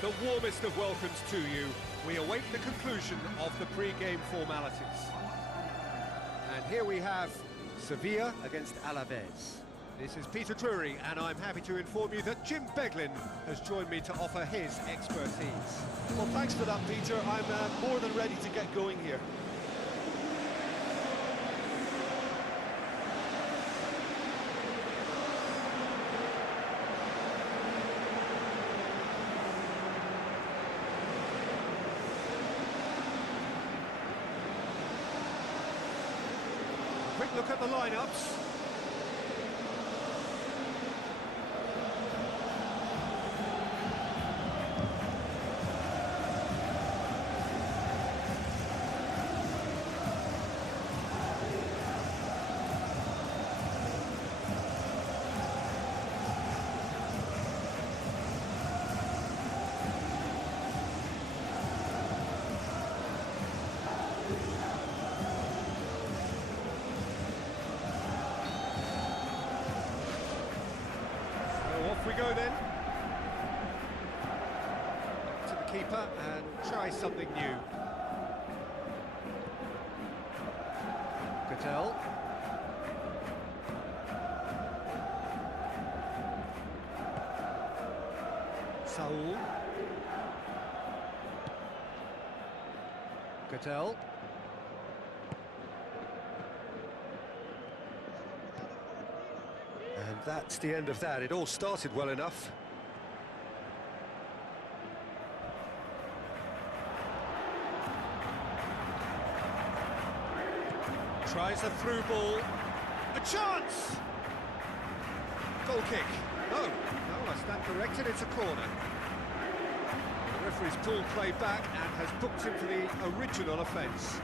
The warmest of welcomes to you. We await the conclusion of the pre-game formalities. And here we have Sevilla against Alaves. This is Peter Drury, and I'm happy to inform you that Jim Beglin has joined me to offer his expertise. Well, thanks for that, Peter. I'm more than ready to get going here. Quick look at the lineups. Off we go then. To the keeper and try something new. Cattell. Saul. Cattell. And that's the end of that. It all started well enough. Tries a through ball. A chance! Goal kick. No, I stand corrected, it's a corner. The referee's pulled play back and has booked him for the original offence.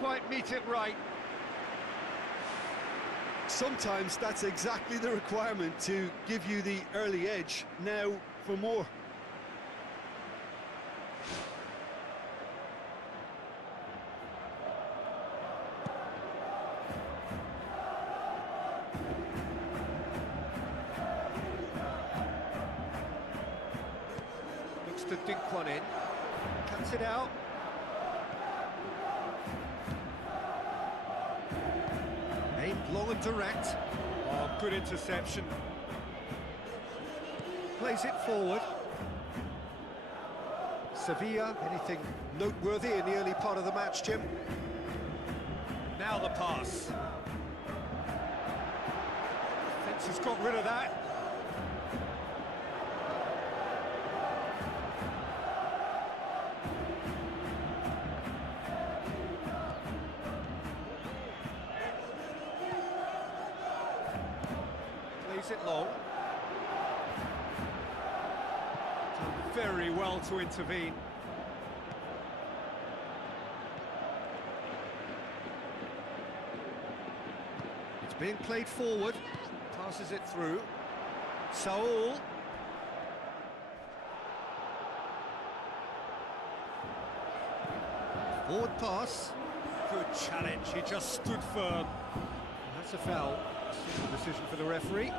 Quite meet it right. Sometimes that's exactly the requirement to give you the early edge. Now for more. Looks to dink one in. Cuts it out. Aimed long and direct. Oh, good interception. Plays it forward. Sevilla, anything noteworthy in the early part of the match, Jim? Now the pass. Defence has got rid of that. It long. Done very well to intervene. It's being played forward, passes it through. Saul. Forward pass. Good challenge, he just stood firm. That's a foul. Simple decision for the referee.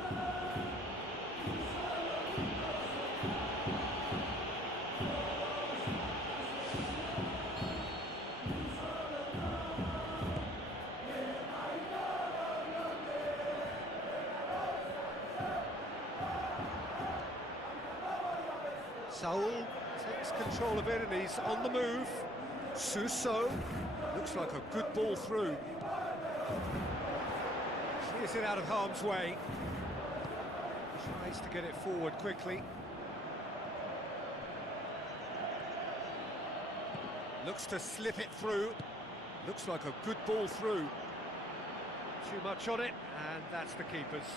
Saul takes control of it and he's on the move. Suso, looks like a good ball through. Clears it out of harm's way. Tries to get it forward quickly. Looks to slip it through. Looks like a good ball through. Too much on it, and that's the keeper's.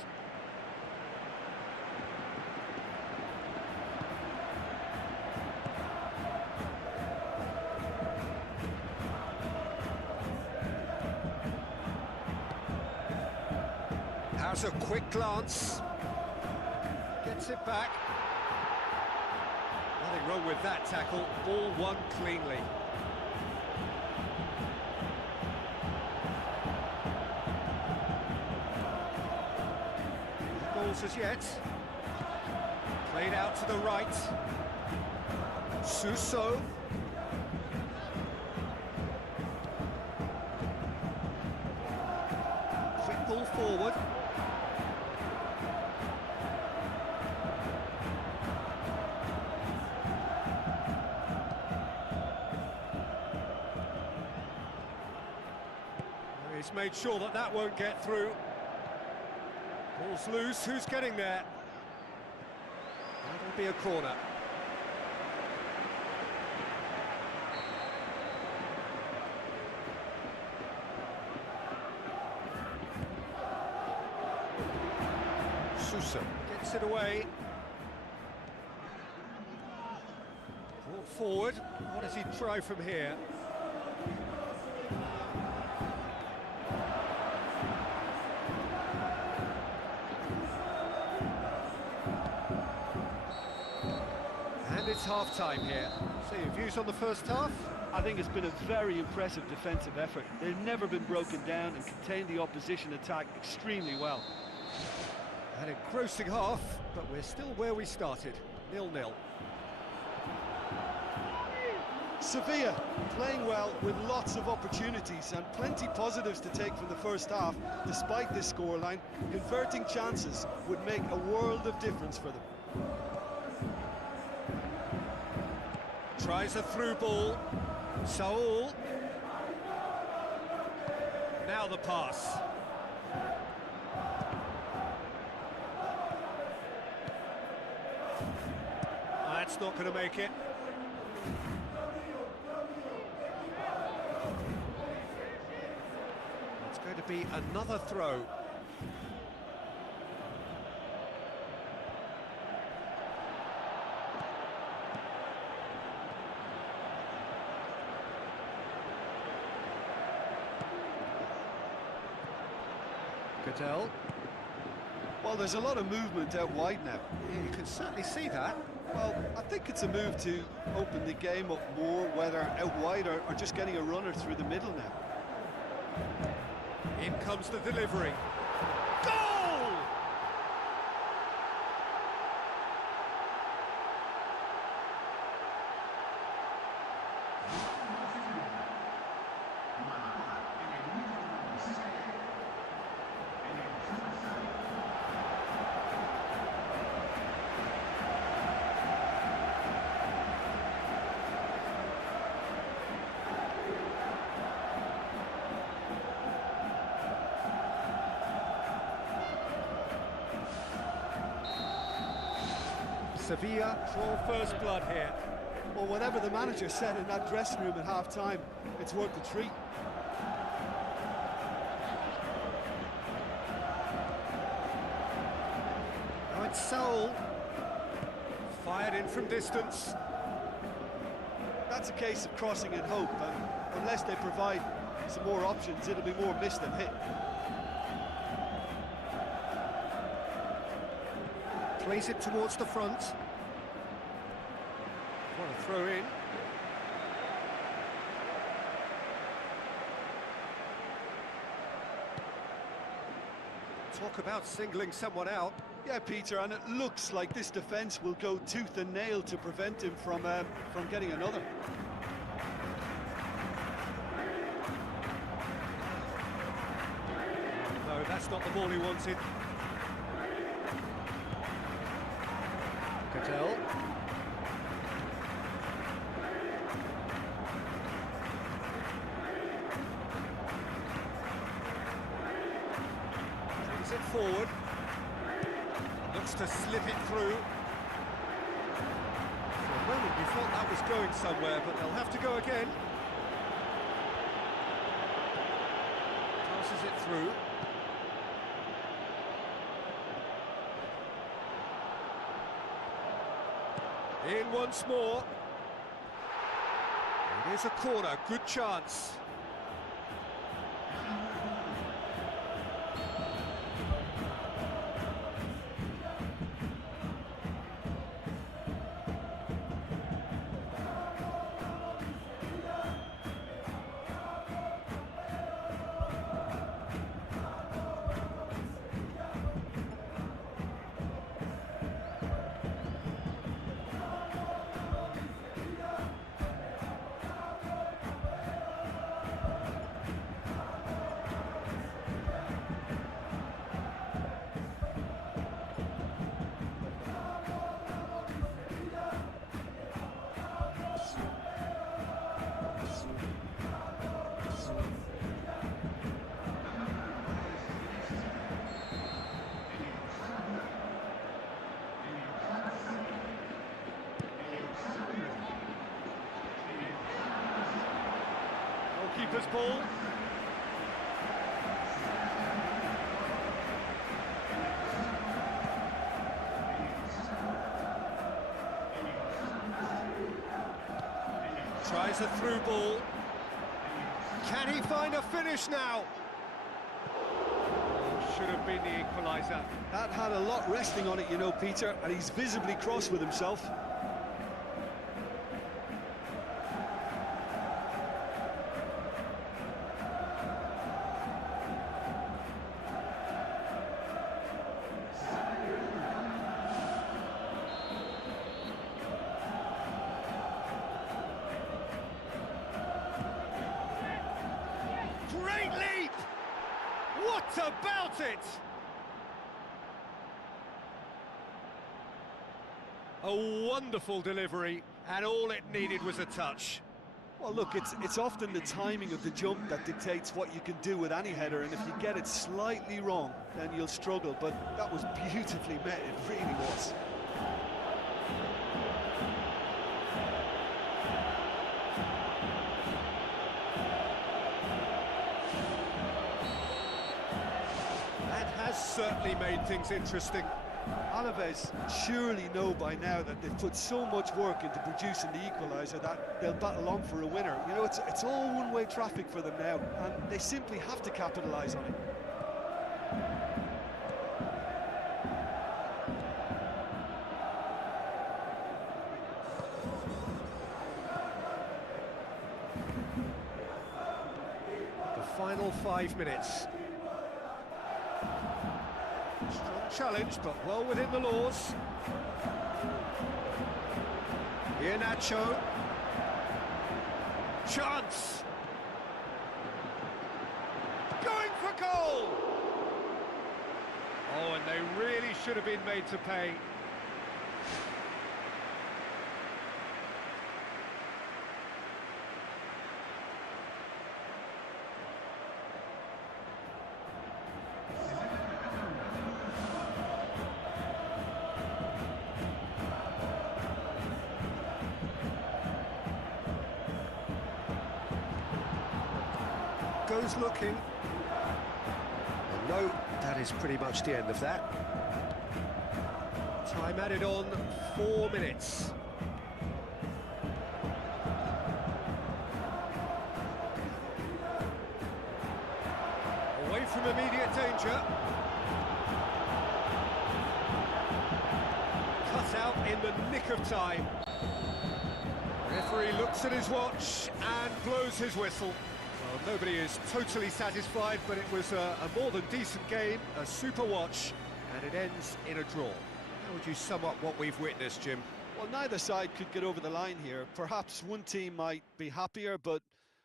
Has a quick glance, gets it back. Nothing wrong with that tackle, ball won cleanly. No goals as yet. Played out to the right. Suso. Quick ball forward. He's made sure that that won't get through. Ball's loose, who's getting there? That'll be a corner. Sousa gets it away. Brought forward. What does he try from here? It's half-time here. So your views on the first half? I think it's been a very impressive defensive effort. They've never been broken down and contained the opposition attack extremely well. An engrossing half, but we're still where we started, 0-0. Sevilla playing well with lots of opportunities and plenty positives to take from the first half. Despite this scoreline, converting chances would make a world of difference for them. Tries a through ball. Saul. Now the pass. That's not going to make it. It's going to be another throw. Well, there's a lot of movement out wide now. Yeah, you can certainly see that. Well, I think it's a move to open the game up more, whether out wide or just getting a runner through the middle now. In comes the delivery. Goal! Sevilla draw first blood here. Well, whatever the manager said in that dressing room at half-time, it's worth the treat. Now it's Saul. Fired in from distance. That's a case of crossing in hope, and unless they provide some more options, it'll be more missed than hit. Plays it towards the front. What a throw in. Talk about singling someone out. Yeah, Peter, and it looks like this defence will go tooth and nail to prevent him from getting another. No, that's not the ball he wanted. Cattell. Brings it forward. Looks to slip it through. For a moment we thought that was going somewhere, but they'll have to go again. Passes it through. In once more. It is a corner, good chance. Keeper's ball. Tries a through ball. Can he find a finish now? Should have been the equaliser. That had a lot resting on it, you know, Peter, and he's visibly cross with himself. Great leap! What about it? A wonderful delivery, and all it needed was a touch. Well, look, it's often the timing of the jump that dictates what you can do with any header, and if you get it slightly wrong, then you'll struggle, but that was beautifully met, it really was. Certainly made things interesting. Alaves surely know by now that they've put so much work into producing the equaliser that they'll battle on for a winner. You know, it's all one-way traffic for them now, and they simply have to capitalise on it. The final 5 minutes. Strong challenge, but well within the laws. Iheanacho. Chance. Going for goal. Oh, and they really should have been made to pay. Goes looking. And no, that is pretty much the end of that. Time added on, 4 minutes. Away from immediate danger. in the nick of time. Referee looks at his watch and blows his whistle. Well, nobody is totally satisfied, but it was a more than decent game, a super watch, and it ends in a draw. How would you sum up what we've witnessed, Jim? Well, neither side could get over the line here. Perhaps one team might be happier, but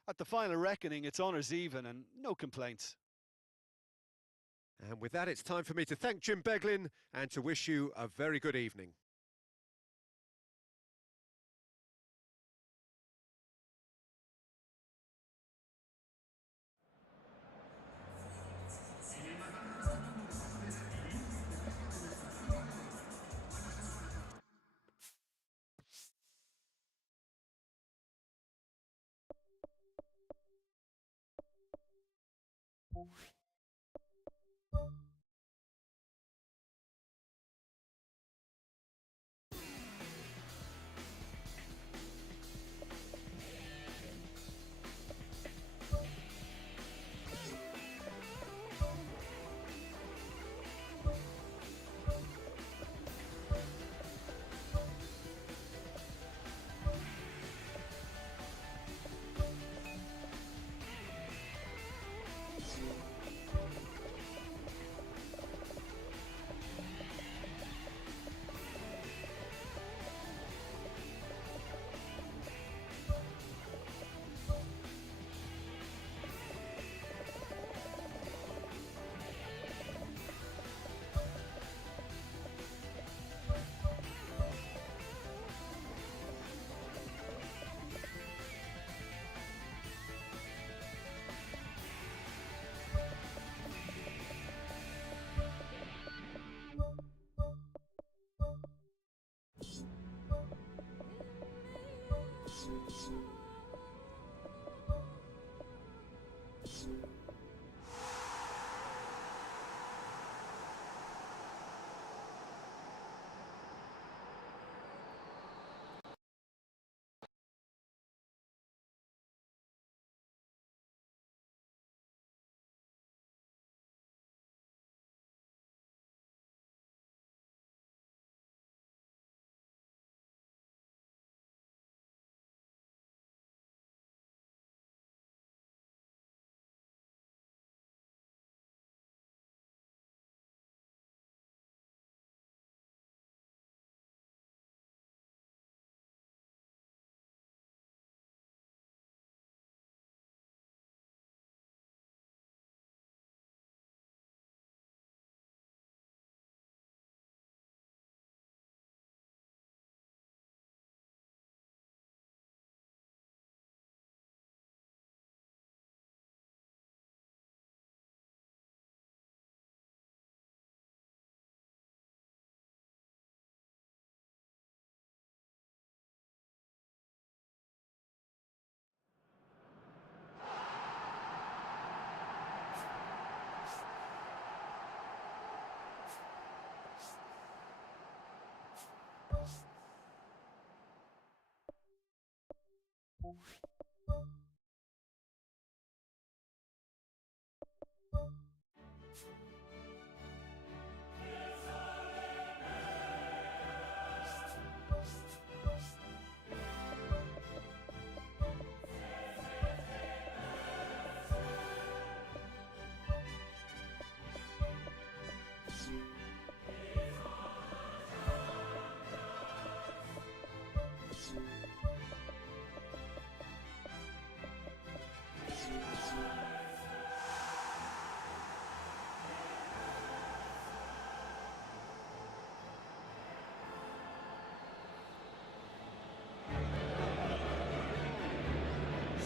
at the final reckoning, it's honours even and no complaints. And with that, it's time for me to thank Jim Beglin and to wish you a very good evening.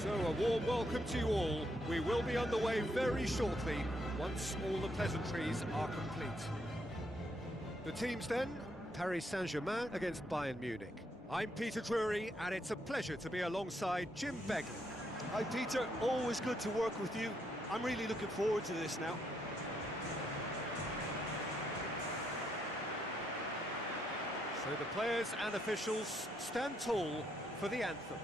So a warm welcome to you all. We will be underway very shortly, once all the pleasantries are complete. The teams then, Paris Saint-Germain against Bayern Munich. I'm Peter Drury, and it's a pleasure to be alongside Jim Beglin. Hi Peter, always good to work with you. I'm really looking forward to this now. So the players and officials stand tall for the anthem.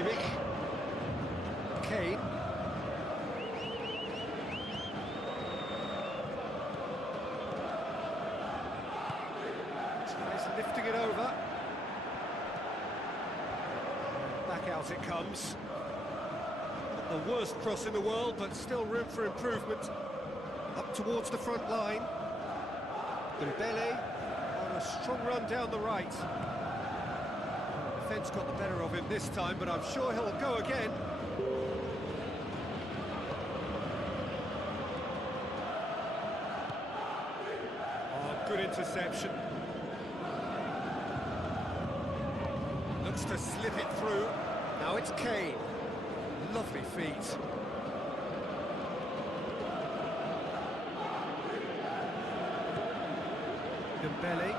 Kimmich. Kane. Tries lifting it over. Back out it comes. Not the worst cross in the world, but still room for improvement. Up towards the front line. Dembele on a strong run down the right. Defence got the better of him this time, but I'm sure he'll go again. Oh, good interception. Looks to slip it through. Now it's Kane. Lovely feet. Dembele.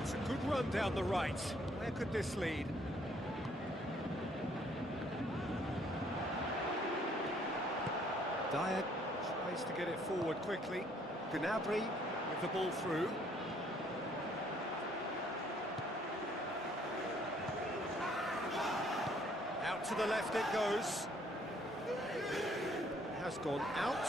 It's a good run down the right. Where could this lead? Dyer tries to get it forward quickly. Gnabry with the ball through. Out to the left it goes. Has gone out.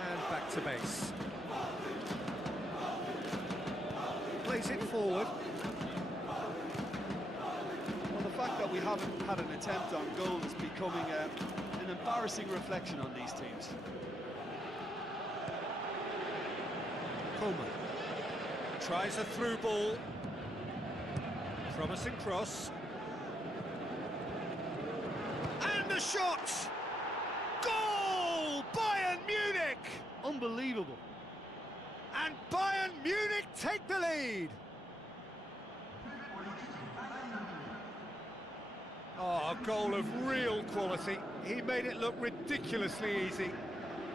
And back to base. Plays it forward. Well, the fact that we haven't had an attempt on goal is becoming an embarrassing reflection on these teams. Coleman tries a through ball. Promising cross. And the shot! Goal! Bayern Munich! Unbelievable. And Bayern Munich take the lead. Oh, a goal of real quality. He made it look ridiculously easy.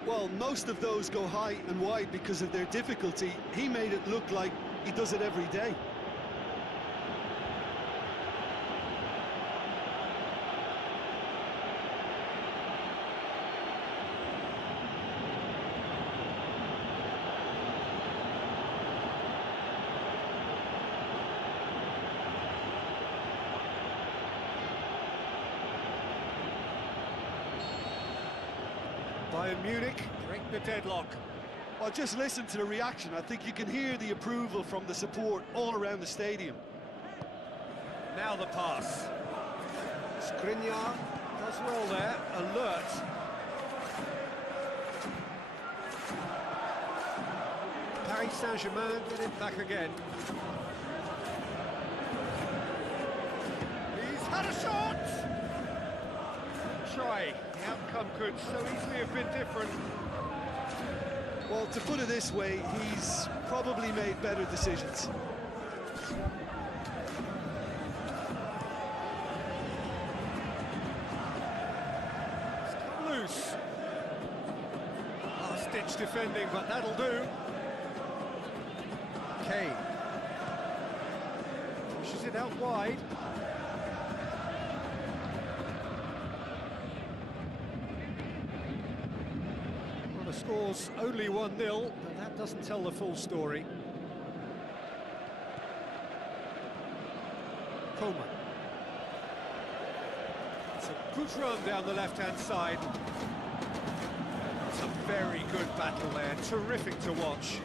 Well, most of those go high and wide because of their difficulty. He made it look like he does it every day. Bayern Munich break the deadlock. Well, just listen to the reaction. I think you can hear the approval from the support all around the stadium. Now the pass. Skriniar does well there, alert. Paris Saint-Germain get it back again. He's had a shot! Try. The outcome could so easily have been different. Well, to put it this way, he's probably made better decisions. It's come loose. Last-ditch defending, but that'll do. Kane. Pushes it out wide. Well, the score's only 1-0, but that doesn't tell the full story. Coleman. It's a good run down the left-hand side. It's a very good battle there, terrific to watch.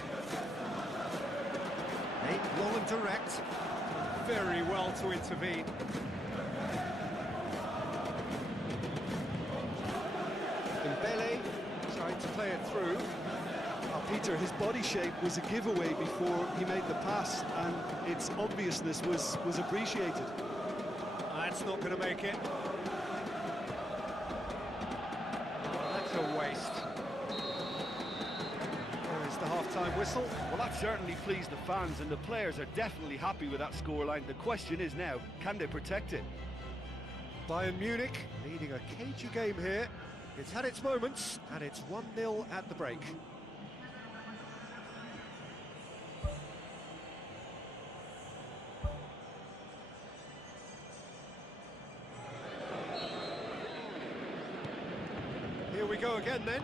Eight long and direct, very well to intervene. Dembele tried to play it through. Peter, his body shape was a giveaway before he made the pass, and its obviousness was appreciated. That's not going to make it. That's a waste. There's the half-time whistle. Well, that certainly pleased the fans, and the players are definitely happy with that scoreline. The question is now, can they protect it? Bayern Munich leading a cagey game here. It's had its moments, and it's 1-0 at the break. go again then.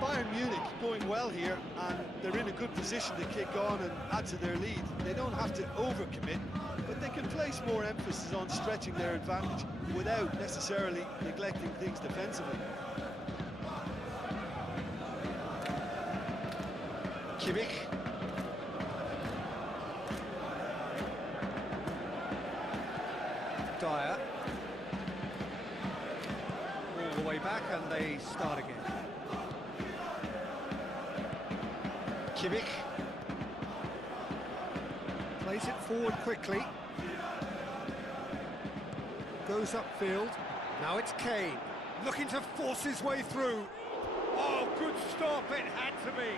Bayern Munich going well here, and they're in a good position to kick on and add to their lead. They don't have to overcommit, but they can place more emphasis on stretching their advantage without necessarily neglecting things defensively. Kimmich. Dyer. All the way back, and they start again. Kimmich. Plays it forward quickly. Goes upfield. Now it's Kane. Looking to force his way through. Oh, good stop, it had to be.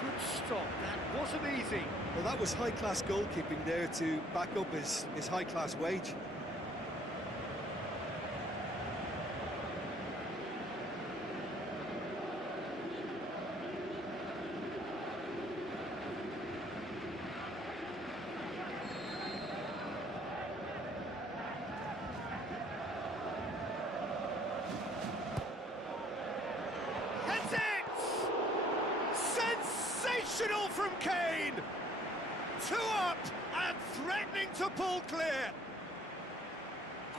Good stop, that wasn't easy. Well, that was high-class goalkeeping there to back up his high-class wage. That's it! Sensational from Kane! 2 up and threatening to pull clear.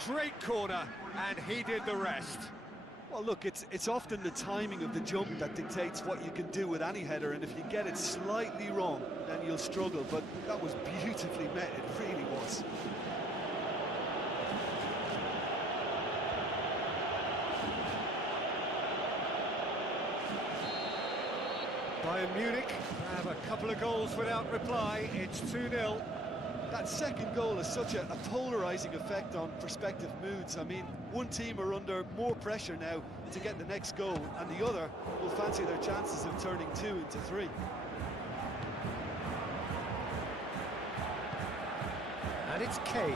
Great corner, and he did the rest. Well, look, it's often the timing of the jump that dictates what you can do with any header, and if you get it slightly wrong, then you'll struggle, but that was beautifully met, it really was. Bayern Munich have a couple of goals without reply. It's 2-0. That second goal has such a polarising effect on prospective moods. I mean, one team are under more pressure now to get the next goal, and the other will fancy their chances of turning 2 into 3. And it's Kane.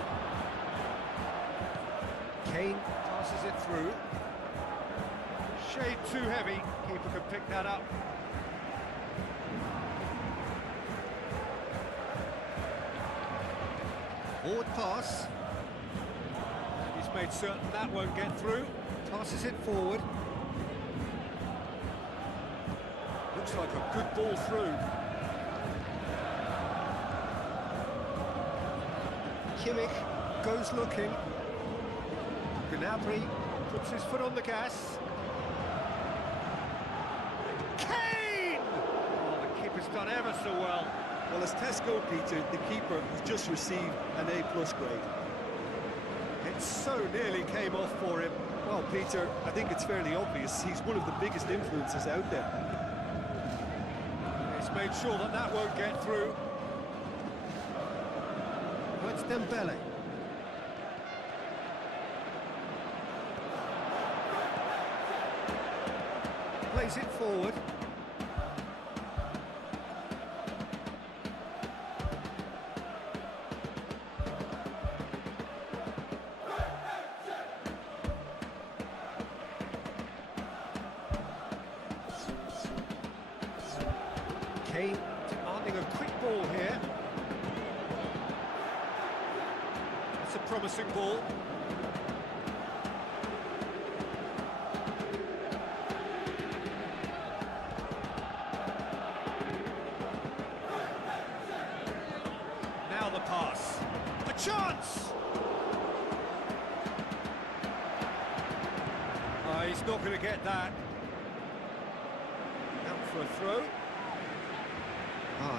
Kane passes it through. Shade too heavy. Keeper can pick that up. Forward pass. And he's made certain that won't get through. Passes it forward. Looks like a good ball through. Kimmich goes looking. Gnabry puts his foot on the gas. Kane! Oh, the keeper's done ever so well. Well, as Tesco, Peter, the keeper has just received an A+ grade. It so nearly came off for him. Well, Peter, I think it's fairly obvious he's one of the biggest influences out there. He's made sure that that won't get through. Well, it's Dembele. Plays it forward. Kane demanding a quick ball here. It's a promising ball. Now the pass. A chance! Oh, he's not going to get that. Out for a throw.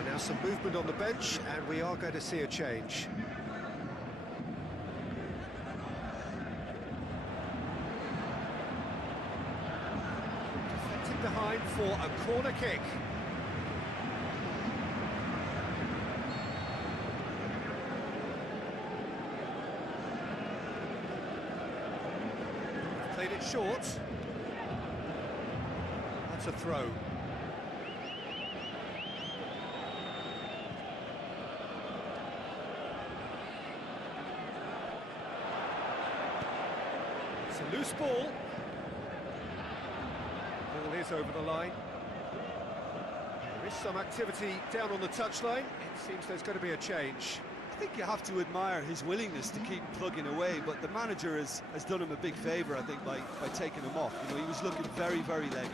Now some movement on the bench, and we are going to see a change. Deflected behind for a corner kick. Played it short. That's a throw. It's a loose ball. Ball is over the line. There is some activity down on the touchline. It seems there's going to be a change. I think you have to admire his willingness to keep plugging away, but the manager has done him a big favour, I think, by taking him off. You know, he was looking very, very leggy.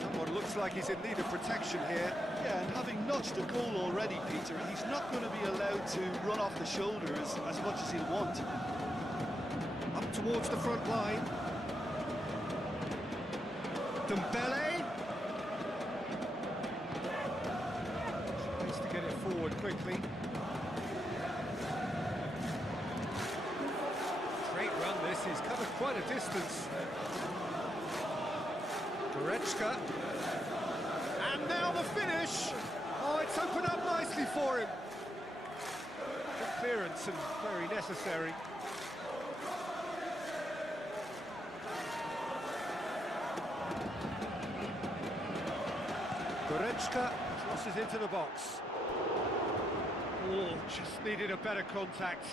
Someone looks like he's in need of protection here. Yeah, and having notched a goal already, Peter, he's not going to be allowed to run off the shoulders as much as he'll want. Up towards the front line. Dembele. Tries to get it forward quickly. Great run this, he's covered quite a distance. Goretzka. And now the finish! Oh, it's opened up nicely for him. Good clearance and very necessary. Goretzka crosses into the box. Oh, just needed a better contact.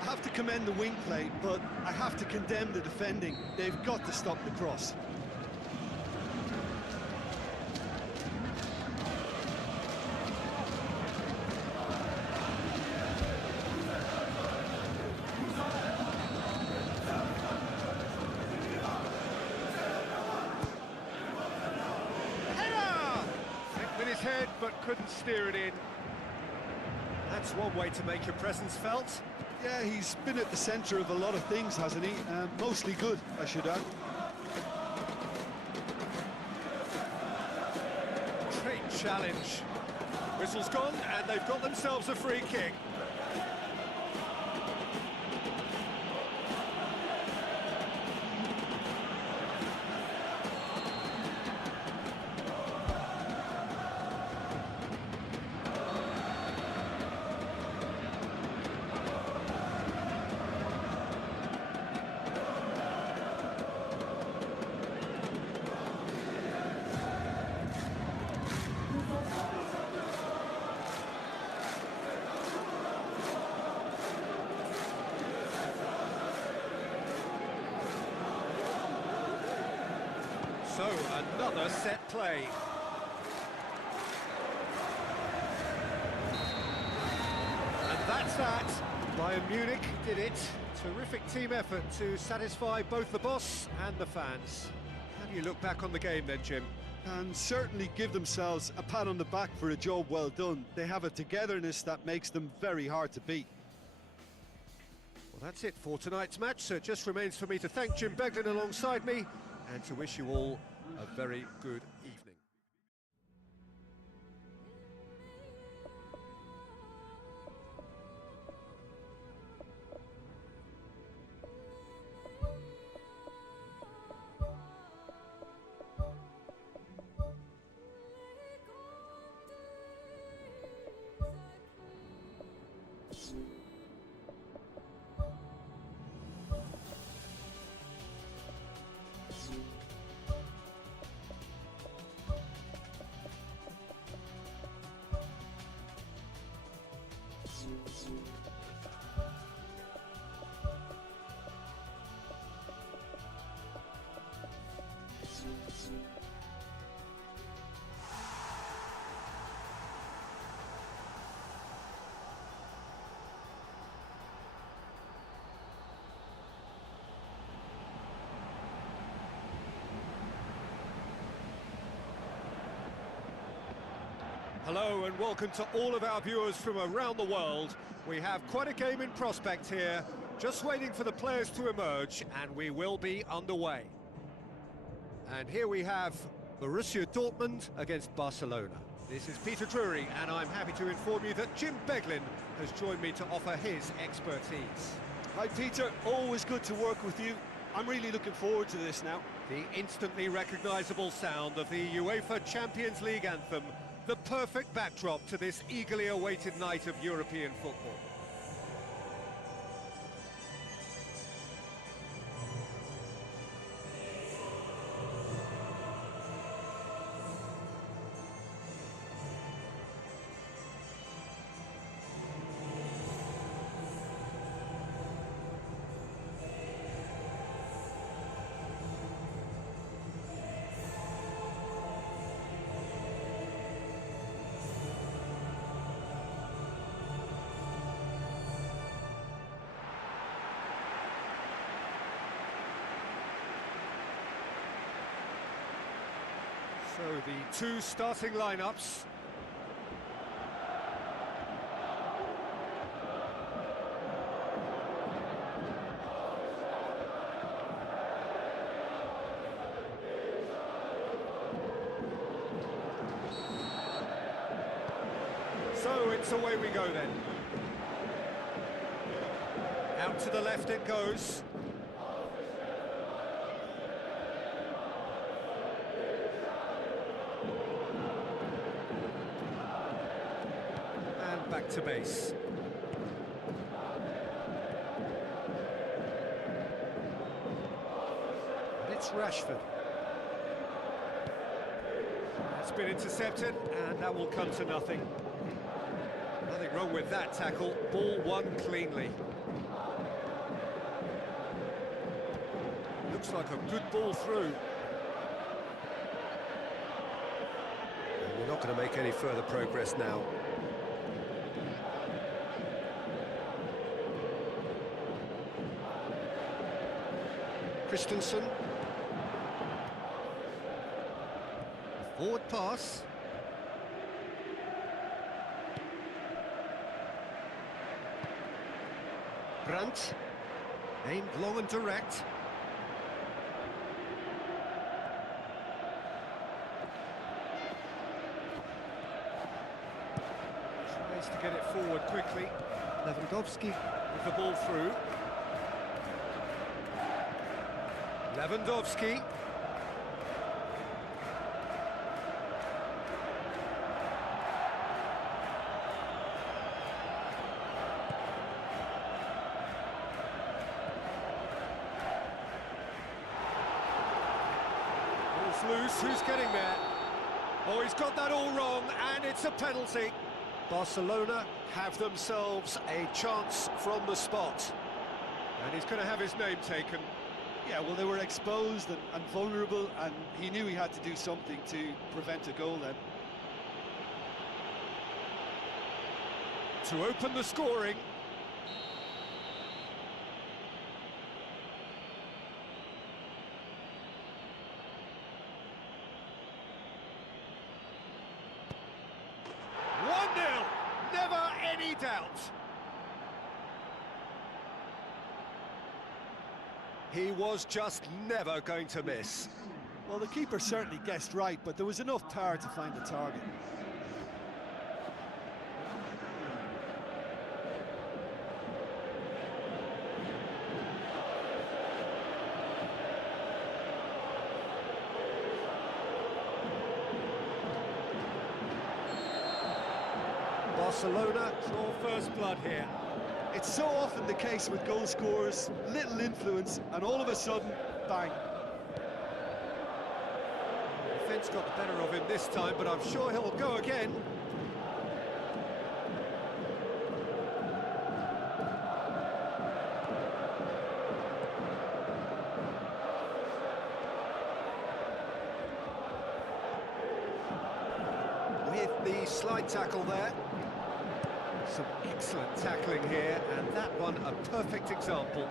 I have to commend the wing play, but I have to condemn the defending. They've got to stop the cross. Header! Hit with his head, but couldn't steer it in. That's one way to make your presence felt. Yeah, he's been at the centre of a lot of things, hasn't he? Mostly good, I should add. Great challenge. Whistle's gone, and they've got themselves a free kick. So, another set play. And that's that. Bayern Munich did it. Terrific team effort to satisfy both the boss and the fans. How do you look back on the game then, Jim? And certainly give themselves a pat on the back for a job well done. They have a togetherness that makes them very hard to beat. Well, that's it for tonight's match, so it just remains for me to thank Jim Beglin alongside me and to wish you all a very good evening. Hello and welcome to all of our viewers from around the world. We have quite a game in prospect here, just waiting for the players to emerge, and we will be underway. And here we have Borussia Dortmund against Barcelona. This is Peter Drury, and I'm happy to inform you that Jim Beglin has joined me to offer his expertise. Hi Peter, always good to work with you. I'm really looking forward to this now. The instantly recognisable sound of the UEFA Champions League anthem, the perfect backdrop to this eagerly awaited night of European football. the two starting lineups. So it's away we go then. Out to the left it goes. And back to base. And it's Rashford. That's been intercepted, and that will come to nothing. Nothing wrong with that tackle. Ball won cleanly. Looks like a good ball through. And we're not going to make any further progress now. Christensen. Forward pass. Brandt, aimed long and direct. Tries to get it forward quickly. Lewandowski with the ball through. Lewandowski. Loose, who's getting there? Oh, he's got that all wrong, and it's a penalty. Barcelona have themselves a chance from the spot. And he's going to have his name taken. Yeah, well, they were exposed and vulnerable, and he knew he had to do something to prevent a goal then. To open the scoring. Never any doubt. He was just never going to miss. Well, the keeper certainly guessed right, but there was enough power to find the target. Barcelona draw first blood here. It's so often the case with goal scorers, little influence, and all of a sudden, bang. The defence got the better of him this time, but I'm sure he'll go again. With the slide tackle there. Some excellent tackling here, and that one a perfect example.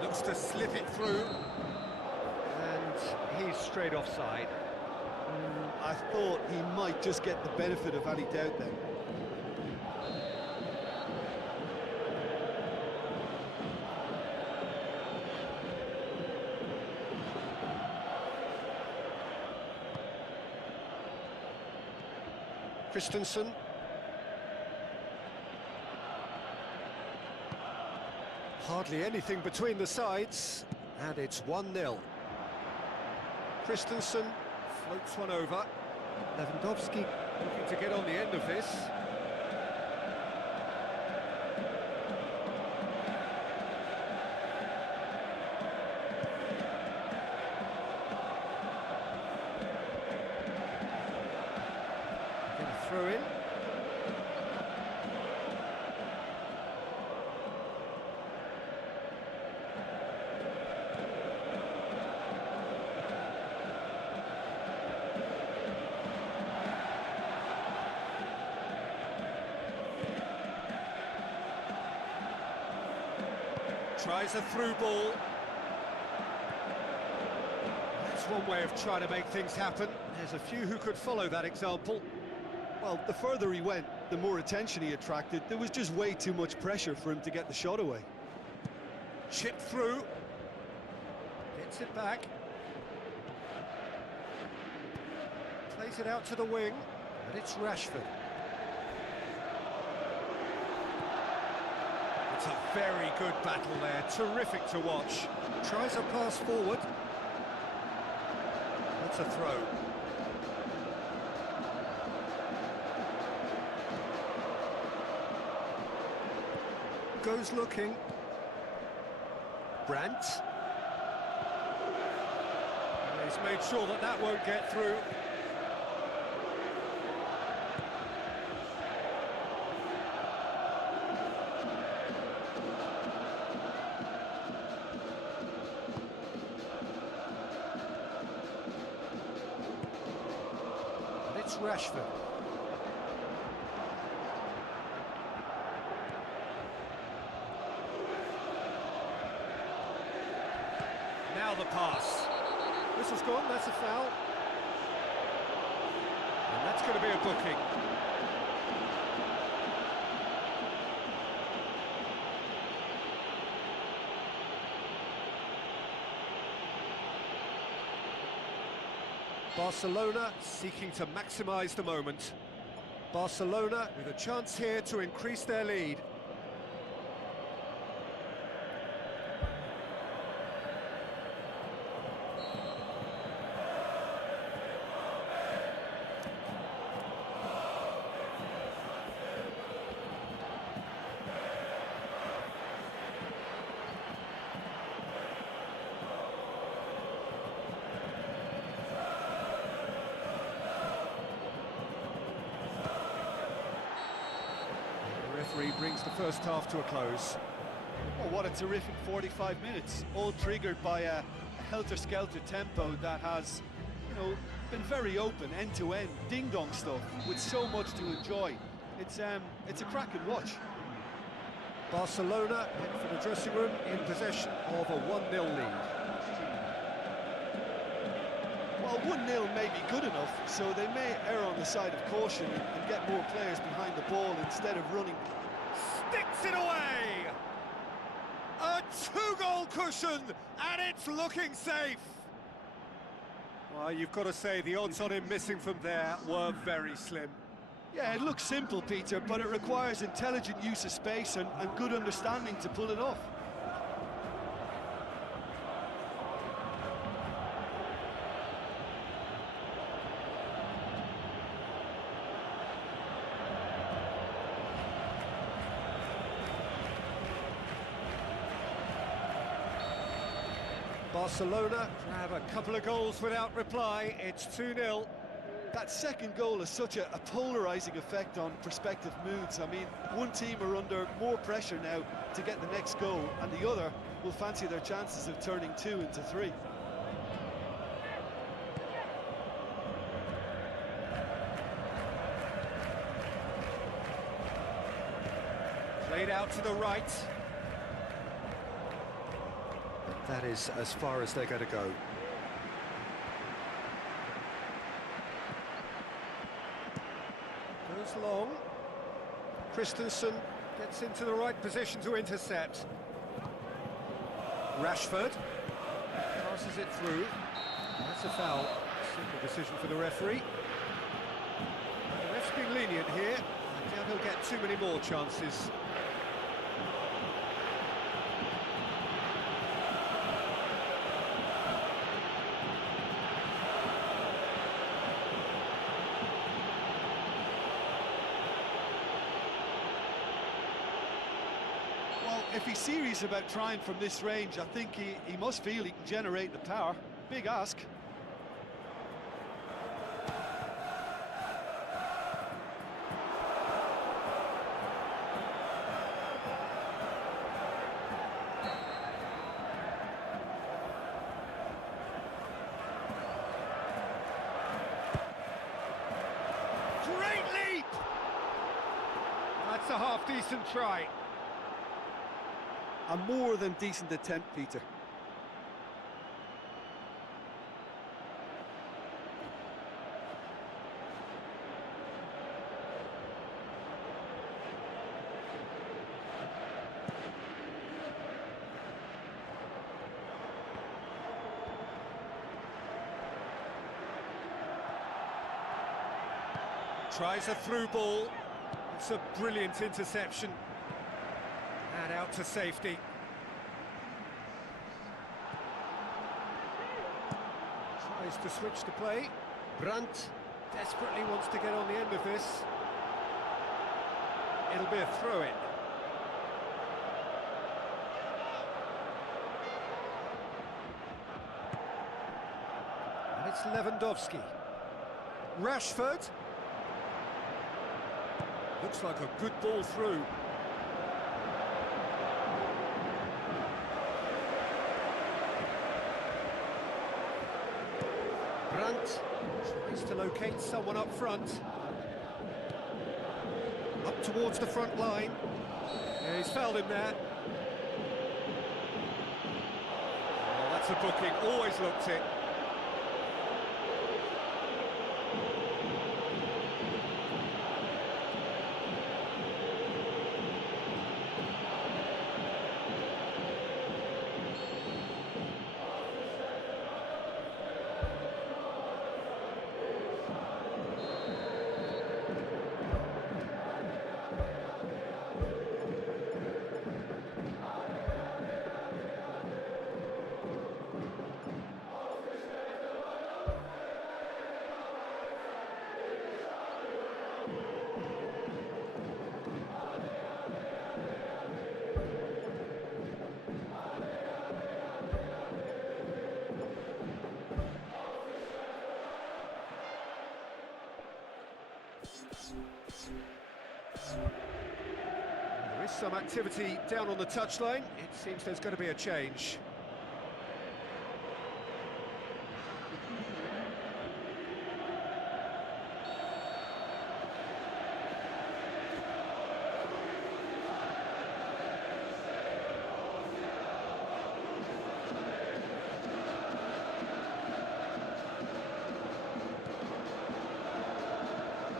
Looks to slip it through, and he's straight offside. I thought he might just get the benefit of any doubt then. Christensen. Hardly anything between the sides, and it's 1-0. Christensen floats one over. Lewandowski looking to get on the end of this. Get a throw in. Tries a through ball. That's one way of trying to make things happen. There's a few who could follow that example. Well, the further he went, the more attention he attracted. There was just way too much pressure for him to get the shot away. Chipped through. Gets it back. Plays it out to the wing, and it's Rashford. It's a very good battle there, terrific to watch. Tries a pass forward. That's a throw. Goes looking. Brandt. And he's made sure that that won't get through. And it's Rashford. Now the pass. This has gone, that's a foul. And that's going to be a booking. Barcelona seeking to maximise the moment. Barcelona with a chance here to increase their lead. Referee brings the first half to a close. Oh, what a terrific 45 minutes, all triggered by a helter-skelter tempo that has, you know, been very open, end-to-end, ding-dong stuff, with so much to enjoy. It's a cracking watch. Barcelona head for the dressing room in possession of a 1-0 lead. Well, 1-0 may be good enough, so they may err on the side of caution and get more players behind the ball instead of running. Sticks it away! A 2-goal cushion, and it's looking safe! Well, you've got to say the odds on him missing from there were very slim. Yeah, it looks simple, Peter, but it requires intelligent use of space and good understanding to pull it off. Barcelona have a couple of goals without reply. It's 2-0. That second goal has such a polarising effect on prospective moods. I mean, one team are under more pressure now to get the next goal, and the other will fancy their chances of turning 2 into 3. Played out to the right. That is as far as they're going to go. Goes long. Christensen gets into the right position to intercept. Rashford passes it through. That's a foul. Simple decision for the referee. The ref's been lenient here. I doubt he'll get too many more chances. If he's serious about trying from this range, I think he must feel he can generate the power. Big ask. Great leap! That's a half-decent try. A more than decent attempt, Peter. Tries a through ball. It's a brilliant interception. And out to safety. Tries to switch the play. Brandt desperately wants to get on the end of this. It'll be a throw-in. And it's Lewandowski. Rashford. Looks like a good ball through. Brandt tries to locate someone up front. Up towards the front line. Yeah, he's fouled him there. Oh, that's a booking, always looked it. There is some activity down on the touchline. It seems there's going to be a change.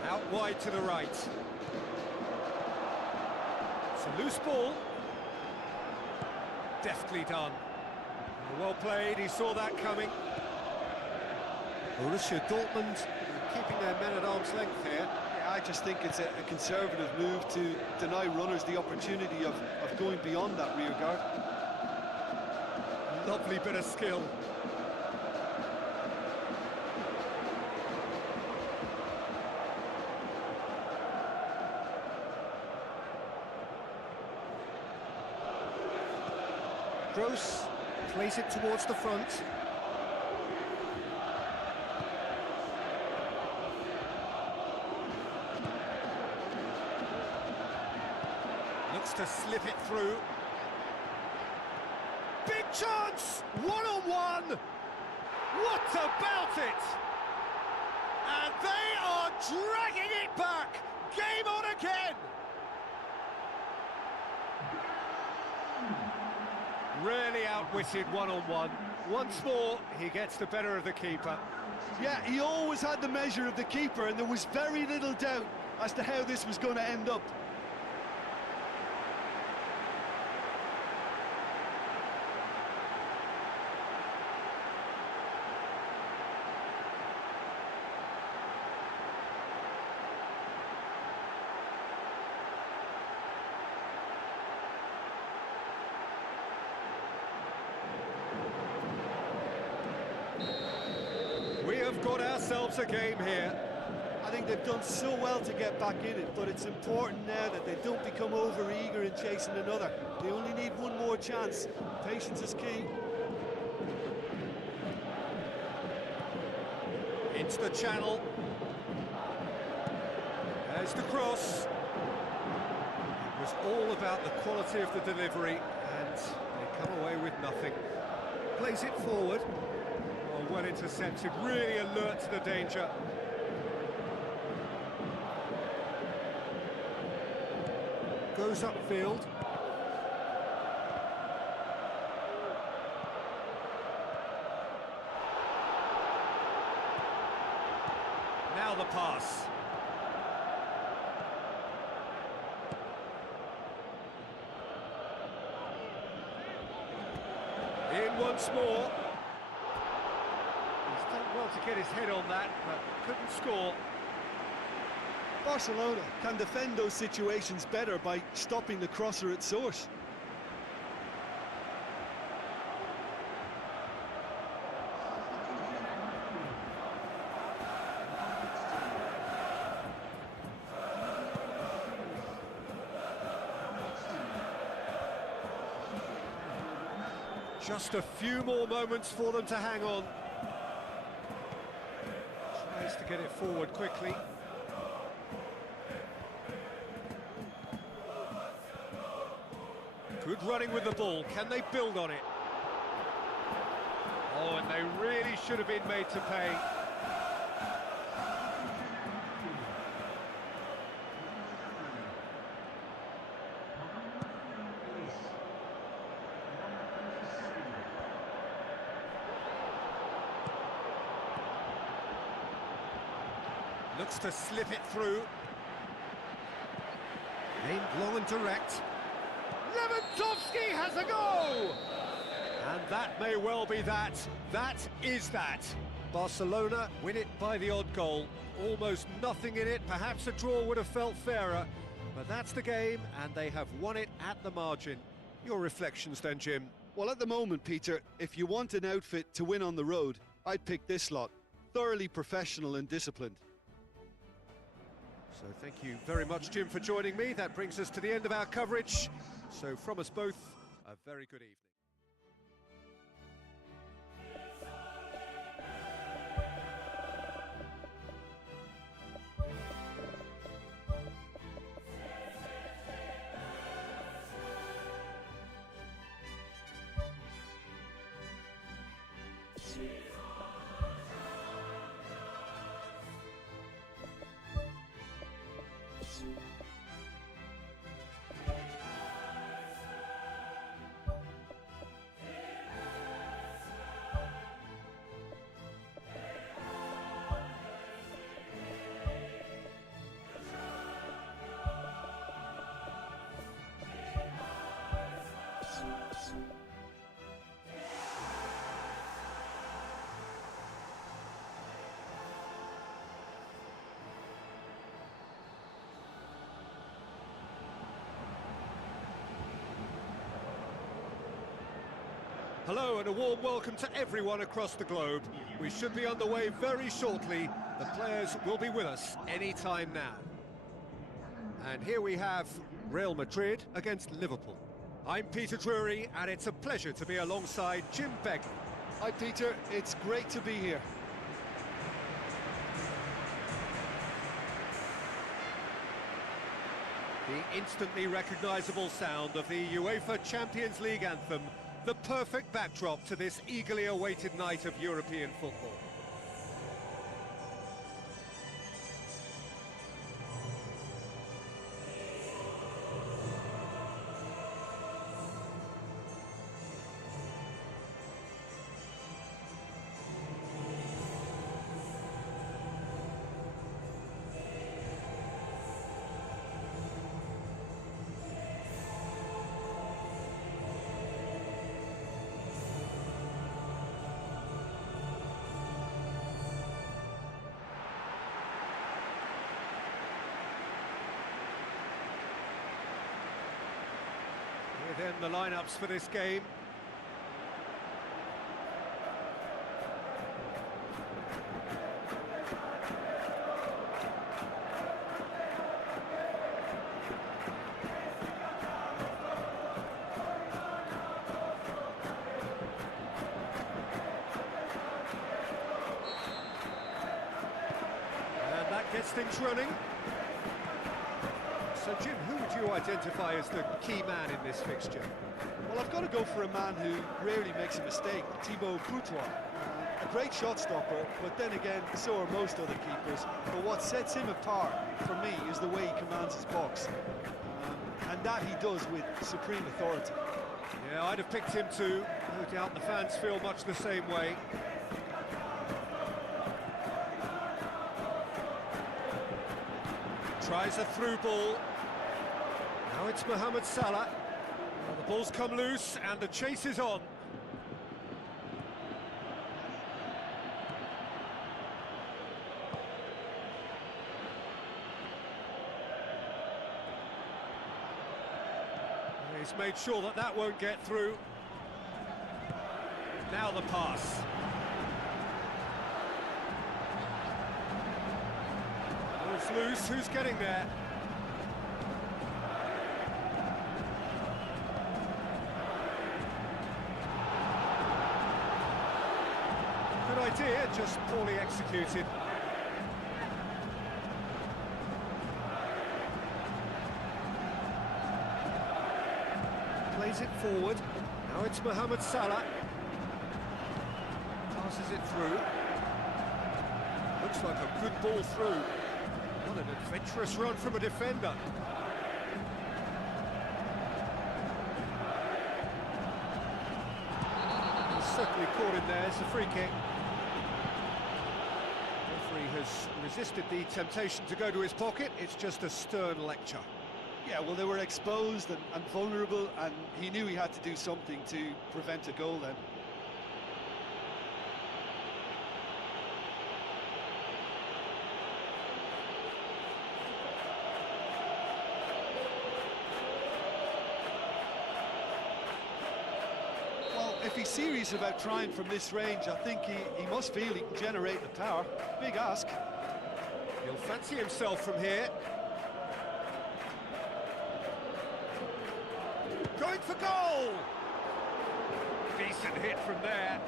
Out wide to the right. It's a loose ball. Deftly done. Well played, he saw that coming. Borussia Dortmund keeping their men at arm's length here. Yeah, I just think it's a conservative move to deny runners the opportunity of going beyond that rear guard. Lovely bit of skill. Gross plays it towards the front. Looks to slip it through. Big chance! One-on-one! What about it? And they are dragging it back! Game on again! Really outwitted one-on-one. Once more, he gets the better of the keeper. Yeah, he always had the measure of the keeper, and there was very little doubt as to how this was going to end up. We have got ourselves a game here. I think they've done so well to get back in it, but it's important now that they don't become over-eager in chasing another. They only need one more chance. Patience is key. Into the channel. There's the cross. It was all about the quality of the delivery, and they come away with nothing. Plays it forward. Oh, well intercepted, really alert to the danger. Goes upfield. Now the pass. In once more. He's done well to get his head on that, but couldn't score. Barcelona can defend those situations better by stopping the crosser at source. Just a few more moments for them to hang on. Tries to get it forward quickly. Good running with the ball. Can they build on it? Oh, and they really should have been made to pay. Looks to slip it through. Aimed long and direct. Lewandowski has a go! And that may well be that. That is that. Barcelona win it by the odd goal. Almost nothing in it. Perhaps a draw would have felt fairer. But that's the game, and they have won it at the margin. Your reflections then, Jim? Well, at the moment, Peter, if you want an outfit to win on the road, I'd pick this lot. Thoroughly professional and disciplined. So thank you very much, Jim, for joining me. That brings us to the end of our coverage. So from us both, a very good evening. Hello and a warm welcome to everyone across the globe. We should be underway very shortly. The players will be with us any time now. And here we have Real Madrid against Liverpool. I'm Peter Drury, and it's a pleasure to be alongside Jim Begley. Hi, Peter. It's great to be here. The instantly recognisable sound of the UEFA Champions League anthem, the perfect backdrop to this eagerly awaited night of European football. Then the lineups for this game. And that gets things running. So, Jim, who would you identify as the key man in this fixture? Well, I've got to go for a man who rarely makes a mistake, Thibaut Courtois. A great shot stopper, but then again, so are most other keepers. But what sets him apart, for me, is the way he commands his box. And that he does with supreme authority. Yeah, I'd have picked him too. No doubt the fans feel much the same way. Tries a through ball. Now it's Mohamed Salah. Well, the ball's come loose and the chase is on. He's made sure that that won't get through. Now the pass. Ball's loose, who's getting there? Good idea, just poorly executed. Plays it forward. Now it's Mohamed Salah. Passes it through. Looks like a good ball through. What an adventurous run from a defender. He's certainly caught him there. It's a free kick. The referee has resisted the temptation to go to his pocket. It's just a stern lecture. Yeah, well, they were exposed and vulnerable, and he knew he had to do something to prevent a goal then. Well, if he's serious about trying from this range, I think he must feel he can generate the power. Big ask. He'll fancy himself from here. Going for goal! Decent hit from there.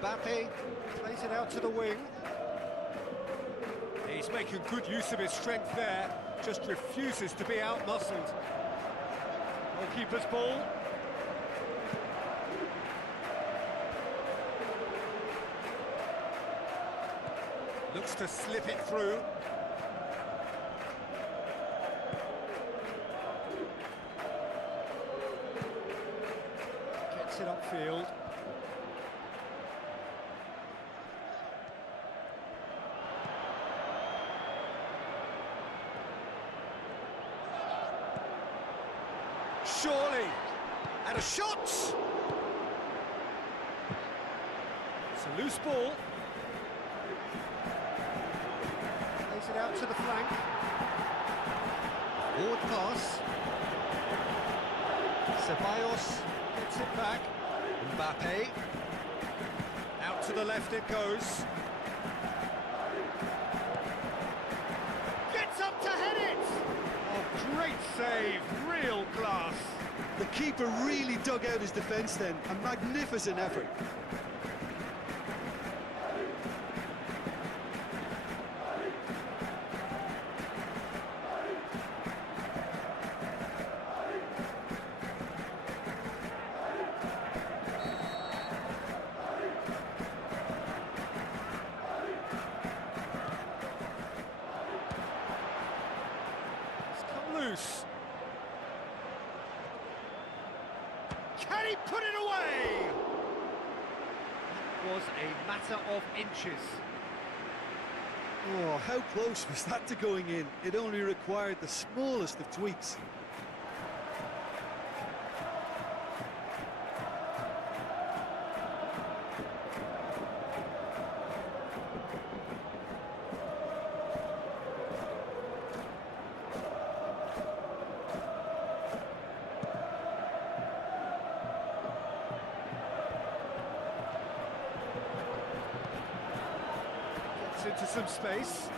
Mbappe plays it out to the wing. He's making good use of his strength there, just refuses to be out-muscled. Goalkeeper's ball. Looks to slip it through. Gets it upfield. Surely, and a shot! It's a loose ball. Plays it out to the flank. Forward pass. Ceballos gets it back. Mbappe. Out to the left it goes. Gets up to head it! Oh, great save, real class. The keeper really dug out his defence then, a magnificent effort. It's come loose. Can he put it away? That was a matter of inches. Oh, how close was that to going in? It only required the smallest of tweaks. Into some space.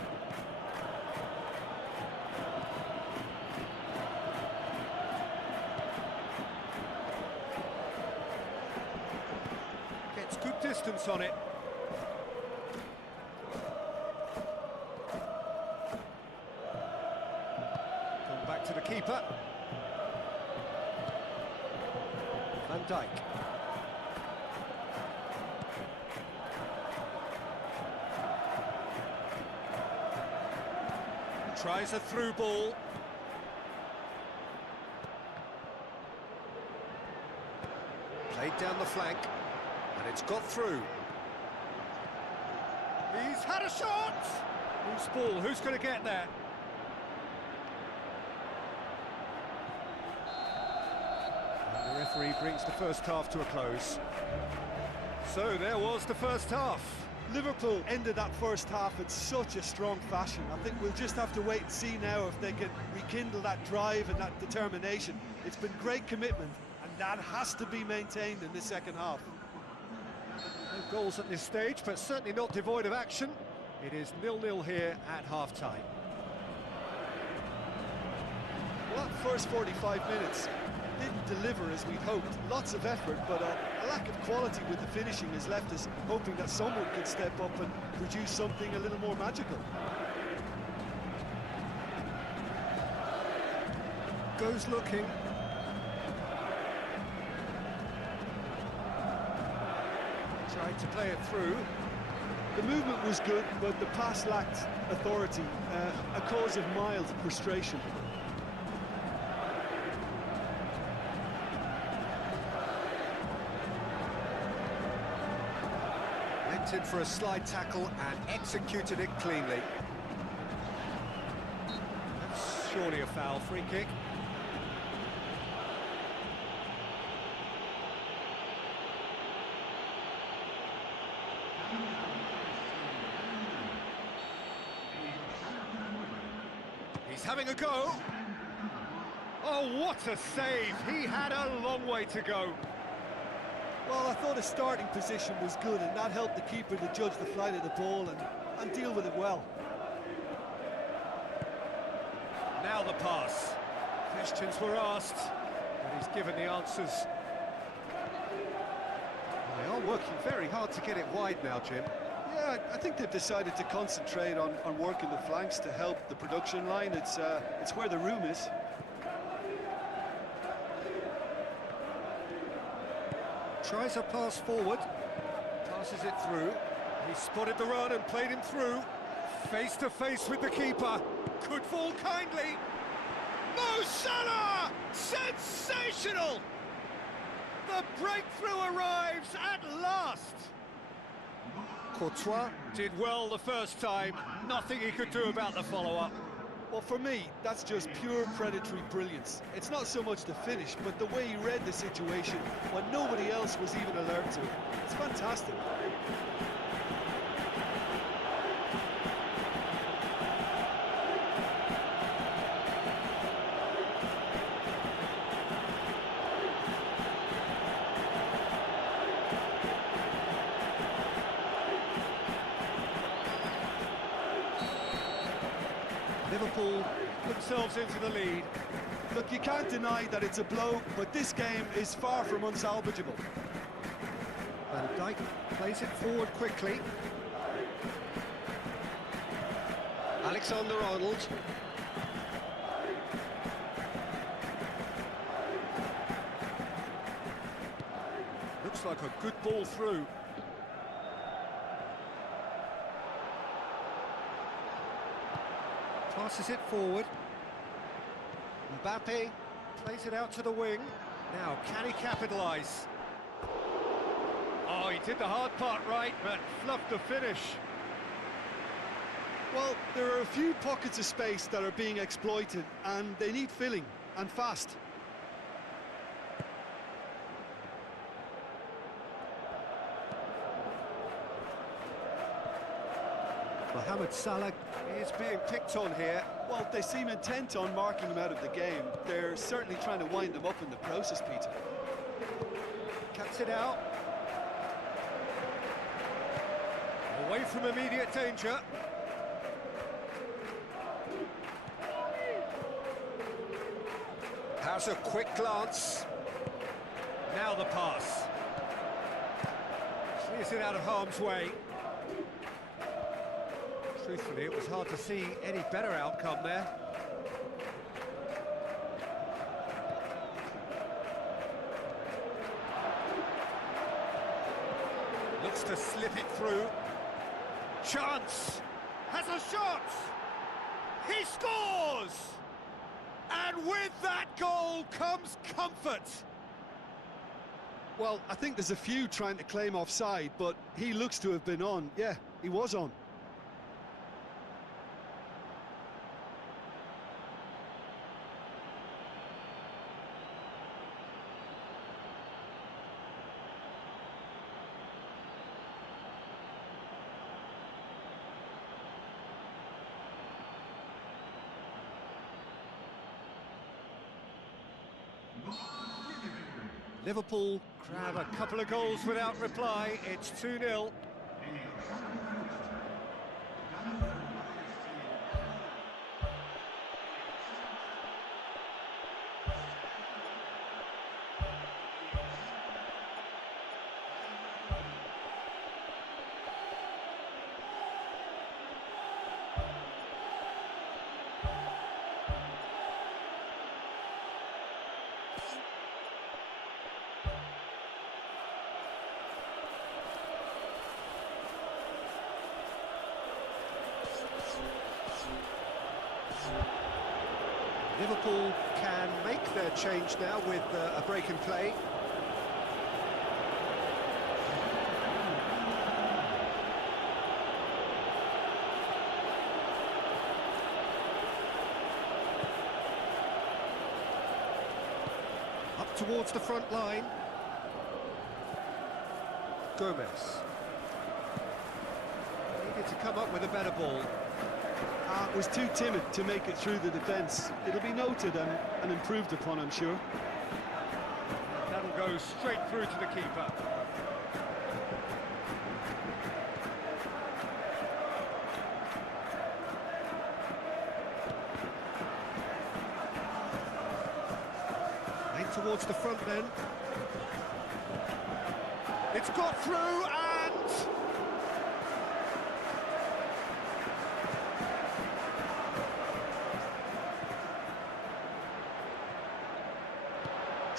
Gets good distance on it. Come back to the keeper. Van Dijk. Tries a through ball. Played down the flank, and it's got through. He's had a shot! Loose ball, who's going to get there? And the referee brings the first half to a close. So there was the first half. Liverpool ended that first half in such a strong fashion. I think we'll just have to wait and see now if they can rekindle that drive and that determination. It's been great commitment, and that has to be maintained in the second half. No goals at this stage, but certainly not devoid of action. It is 0-0 here at half-time. Well, that first 45 minutes didn't deliver as we'd hoped. Lots of effort, but a lack of quality with the finishing has left us hoping that someone could step up and produce something a little more magical. Goes looking. Tried to play it through. The movement was good, but the pass lacked authority, a cause of mild frustration. Went in for a slide tackle and executed it cleanly. That's surely a foul. Free kick. He's having a go. Oh, what a save! He had a long way to go. Well, I thought his starting position was good, and that helped the keeper to judge the flight of the ball and deal with it well. Now the pass. Questions were asked, but he's given the answers. They are working very hard to get it wide now, Jim. Yeah, I think they've decided to concentrate on working the flanks to help the production line. It's where the room is. Tries a pass forward, passes it through. He spotted the run and played him through. Face to face with the keeper. Could fall kindly. Mo Salah! Sensational! The breakthrough arrives at last. Courtois did well the first time. Nothing he could do about the follow-up. Well, for me, that's just pure predatory brilliance. It's not so much the finish, but the way he read the situation when nobody else was even alert to it. It's fantastic. Liverpool themselves into the lead. Look, you can't deny that it's a blow, but this game is far from unsalvageable. Van Dijk plays it forward quickly. Alexander-Arnold. Looks like a good ball through. Passes it forward. Mbappe plays it out to the wing. Now, can he capitalise? Oh, he did the hard part right, but fluffed the finish. Well, there are a few pockets of space that are being exploited, and they need filling, and fast. Mohamed Salah is being picked on here. Well, they seem intent on marking him out of the game. They're certainly trying to wind him up in the process, Peter. Cuts it out. Away from immediate danger. Has a quick glance. Now the pass. Clears it out of harm's way. Truthfully, it was hard to see any better outcome there. Looks to slip it through. Chance! Has a shot! He scores! And with that goal comes comfort. Well, I think there's a few trying to claim offside, but he looks to have been on. Yeah, he was on. Liverpool grab a couple of goals without reply. It's 2-0. Liverpool can make their change now with a break in play. Up towards the front line. Gomez. Needed to come up with a better ball. Was too timid to make it through the defence. It'll be noted and improved upon, I'm sure. That'll go straight through to the keeper. Lane towards the front then. It's got through and...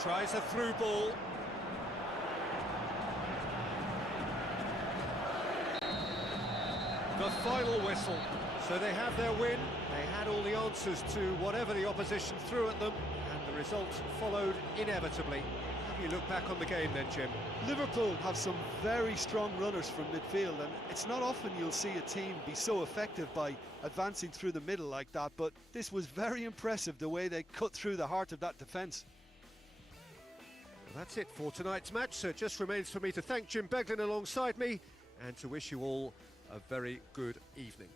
Tries a through ball. The final whistle. So they have their win. They had all the answers to whatever the opposition threw at them, and the result followed inevitably. How do you look back on the game then, Jim? Liverpool have some very strong runners from midfield, and it's not often you'll see a team be so effective by advancing through the middle like that, but this was very impressive, the way they cut through the heart of that defence. That's it for tonight's match, so it just remains for me to thank Jim Beglin alongside me and to wish you all a very good evening.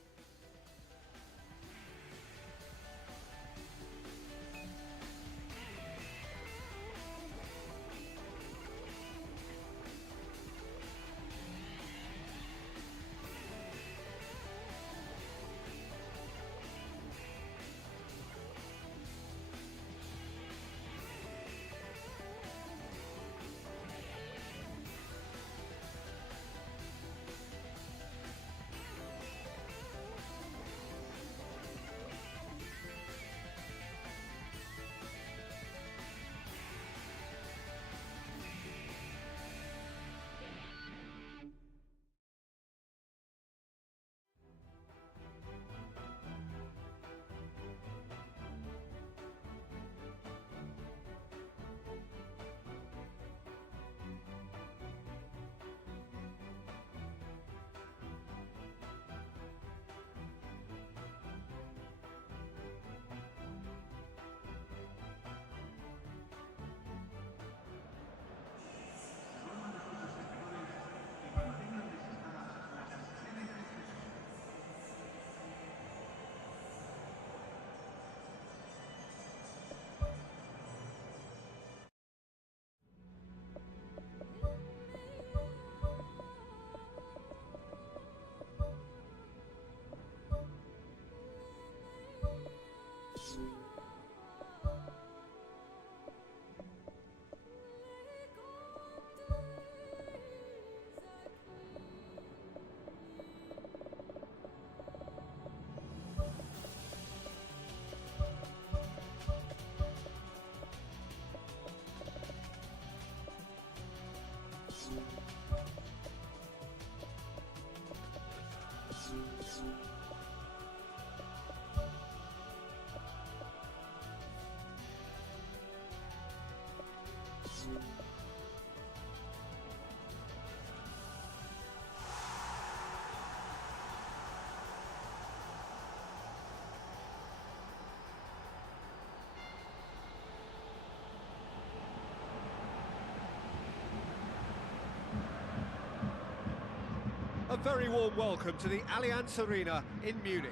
A very warm welcome to the Allianz Arena in Munich.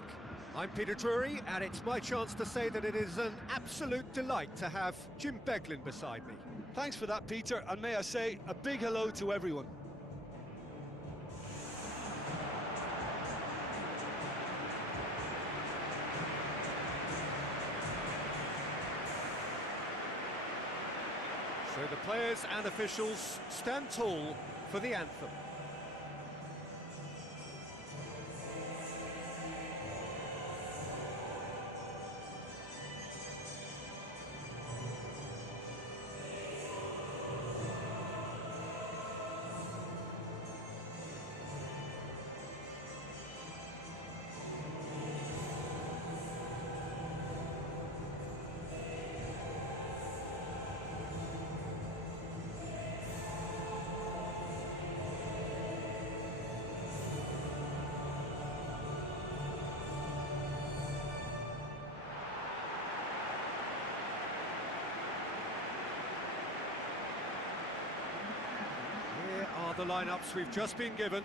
I'm Peter Drury, and it's my chance to say that it is an absolute delight to have Jim Beglin beside me. Thanks for that, Peter, and may I say a big hello to everyone. So the players and officials stand tall for the anthem. The lineups we've just been given.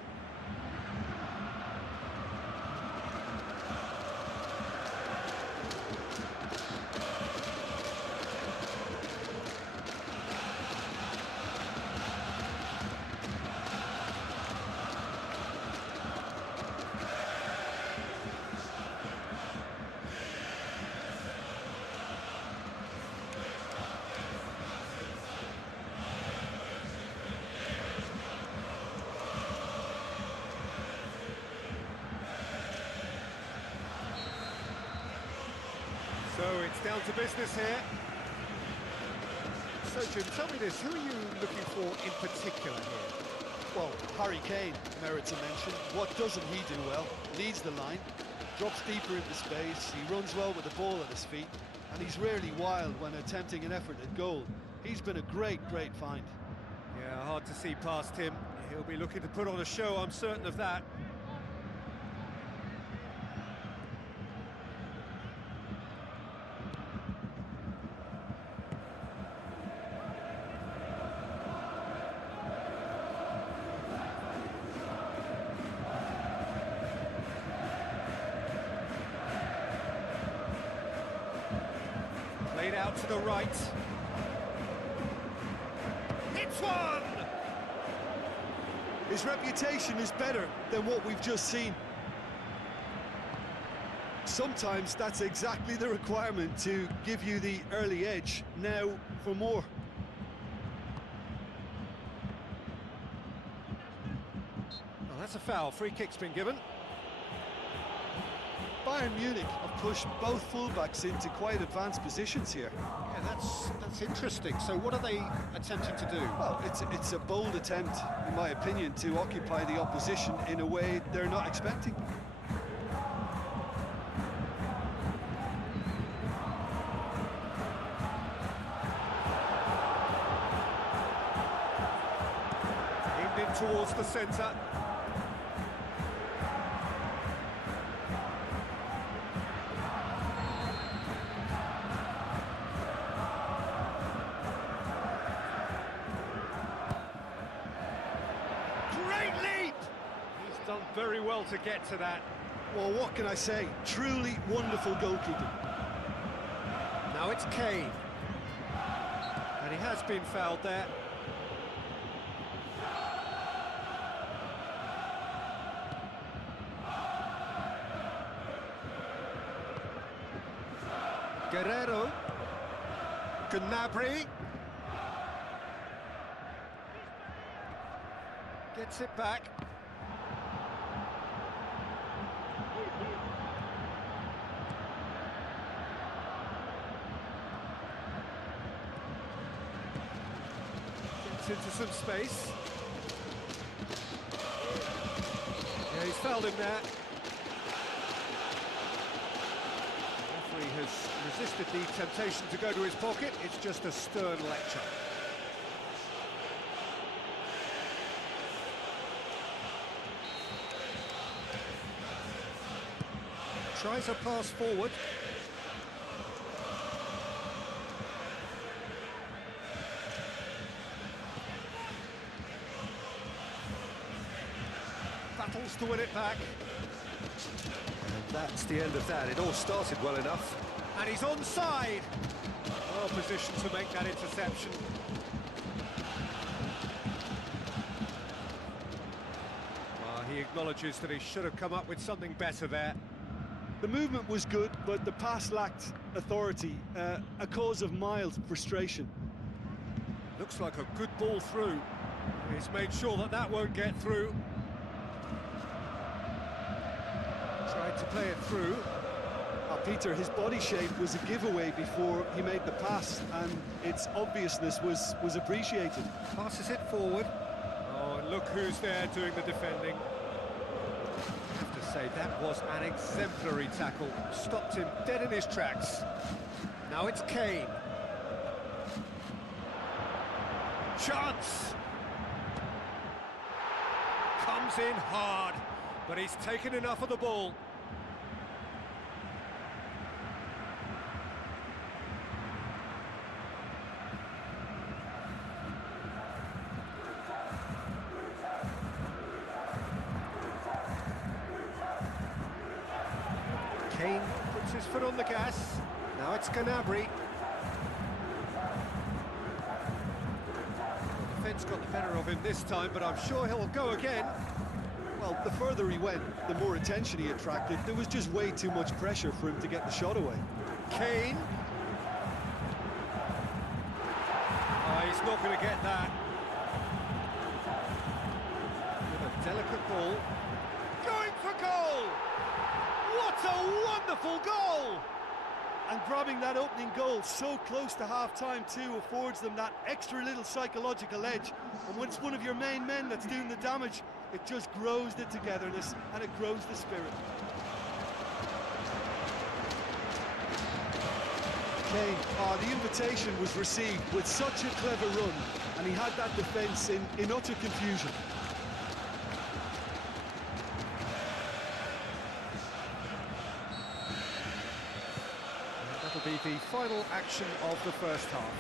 So it's down to business here. So Jim, tell me this, who are you looking for in particular here? Well, Harry Kane merits a mention. What doesn't he do well? Leads the line, drops deeper into space, he runs well with the ball at his feet, and he's rarely wild when attempting an effort at goal. He's been a great find. Yeah, hard to see past him. He'll be looking to put on a show, I'm certain of that. Played out to the right. It's one! His reputation is better than what we've just seen. Sometimes that's exactly the requirement to give you the early edge. Now for more. Oh, that's a foul. Free kick's been given. Bayern Munich have pushed both fullbacks into quite advanced positions here. Yeah, that's interesting. So what are they attempting to do? Well, it's a bold attempt, in my opinion, to occupy the opposition in a way they're not expecting. Aimed in towards the centre. He's done very well to get to that. Well, what can I say? Truly wonderful goalkeeping. Now it's Kane. And he has been fouled there. Guerrero. Gnabry. Gets it back. Gets into some space. Yeah, he's fouled him there. The referee has resisted the temptation to go to his pocket. It's just a stern lecture. Tries a pass forward. Battles to win it back. And that's the end of that. It all started well enough. And he's onside. Well positioned to make that interception. acknowledges that he should have come up with something better there. The movement was good, but the pass lacked authority, a cause of mild frustration. Looks like a good ball through. He's made sure that that won't get through. Tried to play it through. Peter, his body shape was a giveaway before he made the pass, and its obviousness was appreciated. Passes it forward. Oh, and look who's there doing the defending. I have to say, that was an exemplary tackle. Stopped him dead in his tracks. Now it's Kane. Chance! Comes in hard, but he's taken enough of the ball. Kane puts his foot on the gas. Now it's Gnabry. The defence got the better of him this time, but I'm sure he'll go again. Well, the further he went, the more attention he attracted. There was just way too much pressure for him to get the shot away. Kane. Oh, he's not going to get that. With a delicate ball. Going for goal! What a wonderful goal! And grabbing that opening goal so close to half-time too affords them that extra little psychological edge. And when it's one of your main men that's doing the damage, it just grows the togetherness and it grows the spirit. Kane, the invitation was received with such a clever run, and he had that defence in utter confusion. That'll be the final action of the first half.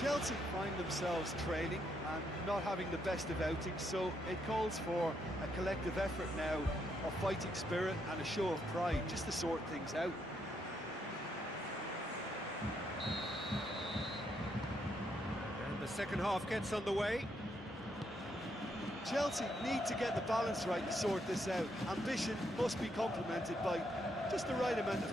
Chelsea find themselves trailing and not having the best of outings, so it calls for a collective effort now of fighting spirit and a show of pride, just to sort things out. And the second half gets underway. Chelsea need to get the balance right to sort this out. Ambition must be complemented by just the right amount of